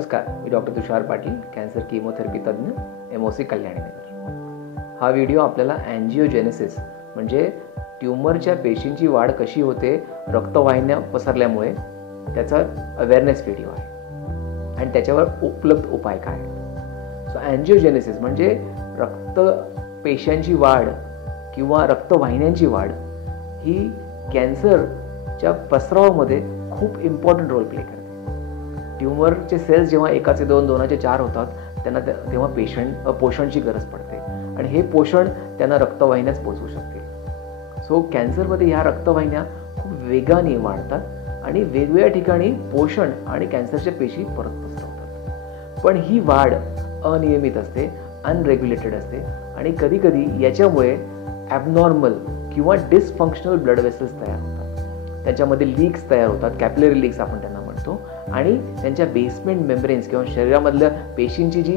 नमस्कार, मी डॉक्टर तुषार Patil, cancer chemotherapy तज्ज्ञ, MOC Kalyani Nagar. हा व्हिडिओ आपल्याला अँजिओजेनेसिस म्हणजे ट्यूमरच्या पेशींची वाढ कशी होते रक्तवाहिन्या पसरल्यामुळे त्याचा अवेअरनेस व्हिडिओ आहे आणि त्याच्यावर उपलब्ध उपाय काय आहेत। सो अँजिओजेनेसिस म्हणजे रक्त पेशांची वाढ किंवा रक्तवाहिन्यांची वाढ ही कॅन्सरच्या पसरवामध्ये खूप इम्पॉर्टंट रोल प्ले करते। ट्यूमरचे सेल्स जेव्हा एकाचे दोन, दोनाचे चार होतात त्यांना तेव्हा पोषणची गरज पडते आणि हे पोषण त्यांना रक्तवाहिन्याच पोचवू शकते। सो कॅन्सरमध्ये ह्या रक्तवाहिन्या खूप वेगाने वाढतात आणि वेगवेगळ्या ठिकाणी पोषण आणि कॅन्सरच्या पेशी परत पसरवतात। पण ही वाढ अनियमित असते, अनरेग्युलेटेड असते आणि कधीकधी याच्यामुळे ॲबनॉर्मल किंवा डिसफंक्शनल ब्लड वेसल्स तयार होतात। त्याच्यामध्ये लीक्स तयार होतात, कॅपिलरी लीक्स आपण त्यांना म्हणतो, आणि त्यांच्या बेसमेंट मेम्ब्रेन्स किंवा शरीरामधल्या पेशींची जी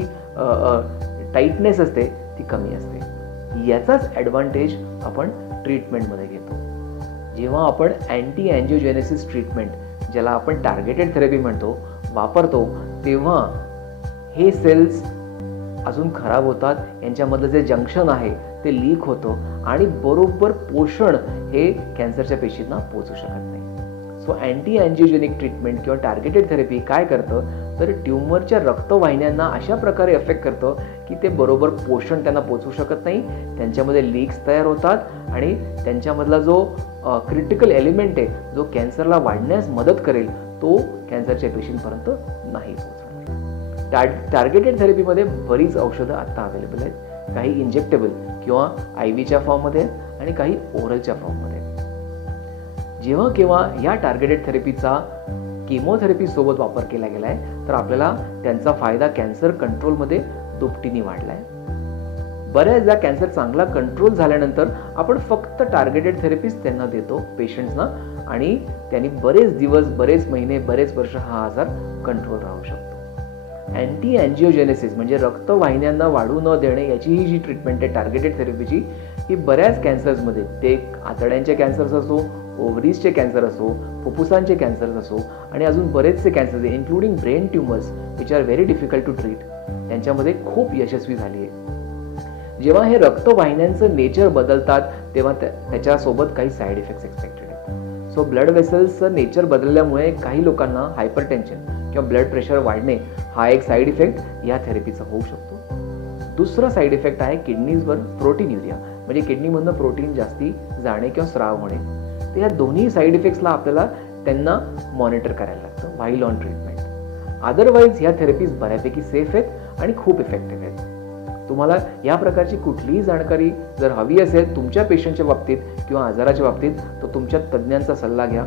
टाईटनेस असते ती कमी असते। याचाच ॲडव्हान्टेज आपण ट्रीटमेंटमध्ये घेतो। जेव्हा आपण अँटी अँजिओजेनेसिस ट्रीटमेंट, ज्याला आपण टार्गेटेड थेरपी म्हणतो, वापरतो तेव्हा हे सेल्स अजून खराब होतात, यांच्यामधलं जे जंक्शन आहे ते लीक होतं आणि बरोबर पोषण हे कॅन्सरच्या पेशींना पोचू शकत नाही। सो अँटी अँजिओजेनिक ट्रीटमेंट किंवा टार्गेटेड थेरपी काय करतं तर ट्यूमरच्या रक्तवाहिन्यांना अशा प्रकारे अफेक्ट करतं की ते बरोबर पोषण त्यांना पोचू शकत नाही, त्यांच्यामध्ये लीक्स तयार होतात आणि त्यांच्यामधला जो क्रिटिकल एलिमेंट आहे जो कॅन्सरला वाढण्यास मदत करेल तो कॅन्सरच्या पेशींपर्यंत नाही पोहोचणार। टार्गेटेड थेरपीमध्ये बरीच औषधं आत्ता अवेलेबल आहेत, काही इंजेक्टेबल किंवा IV फॉर्ममध्ये आहेत आणि काही ओरलच्या फॉर्ममध्ये। जेव्हा केव्हा या टार्गेटेड थेरपीचा केमोथेरपी सोबत वापर केला गेला आहे तर आपल्याला त्यांचा फायदा कॅन्सर कंट्रोलमध्ये दुपटीने वाढला आहे। बऱ्याचदा कॅन्सर चांगला कंट्रोल झाल्यानंतर आपण फक्त टार्गेटेड थेरपीज त्यांना देतो पेशंट्सना आणि त्यांनी बरेच दिवस, बरेच महिने, बरेच वर्ष हा आजार कंट्रोल राहू शकतो। अँटी अँजिओजेनेसिस म्हणजे रक्तवाहिन्यांना वाढू न देणे याची ही जी ट्रीटमेंट आहे टार्गेटेड थेरपीची, ही बऱ्याच कॅन्सर्समध्ये, ते आतड्यांचे कॅन्सर्स असो, ओव्हरीजचे कॅन्सर असो, फुफ्फुसांचे कॅन्सर्स असो आणि अजून बरेचसे cancers including brain tumours which are very difficult to treat, त्यांच्यामध्ये खूप यशस्वी झाली आहे। जेव्हा हे रक्तवाहिन्यांचं नेचर बदलतात तेव्हा त्याच्यासोबत काही साईड इफेक्ट्स एक्सपेक्टेड आहेत। सो ब्लड वेसल्सचं नेचर बदलल्यामुळे काही लोकांना हायपरटेन्शन किंवा ब्लड प्रेशर वाढणे हा एक साईड इफेक्ट या थेरपीचा होऊ शकतो। दुसरा साईड इफेक्ट आहे किडनीजवर प्रोटीन्युरिया, म्हणजे किडनीमधनं प्रोटीन जास्ती जाणे किंवा स्राव होणे। तर या दोन्ही साईड इफेक्ट्सला आपल्याला त्यांना मॉनिटर करायला लागतं व्हाईल ऑन ट्रीटमेंट। अदरवाईज ह्या थेरपीज बऱ्यापैकी सेफ आहेत आणि खूप इफेक्टिव्ह आहेत। तुम्हाला या प्रकारची कुठलीही जाणकारी जर हवी असेल तुमच्या पेशंटच्या बाबतीत किंवा आजाराच्या बाबतीत तर तुमच्या तज्ज्ञांचा सल्ला घ्या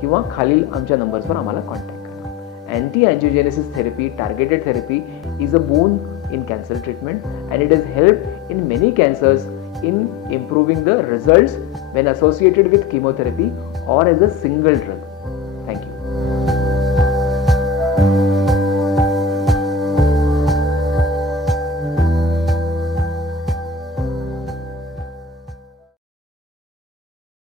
किंवा खालील आमच्या नंबर्सवर आम्हाला कॉन्टॅक्ट करा। Anti angiogenesis therapy, targeted therapy is a bone in cancer treatment and it has helped in many cancers in improving the results when associated with chemotherapy or as a single drug.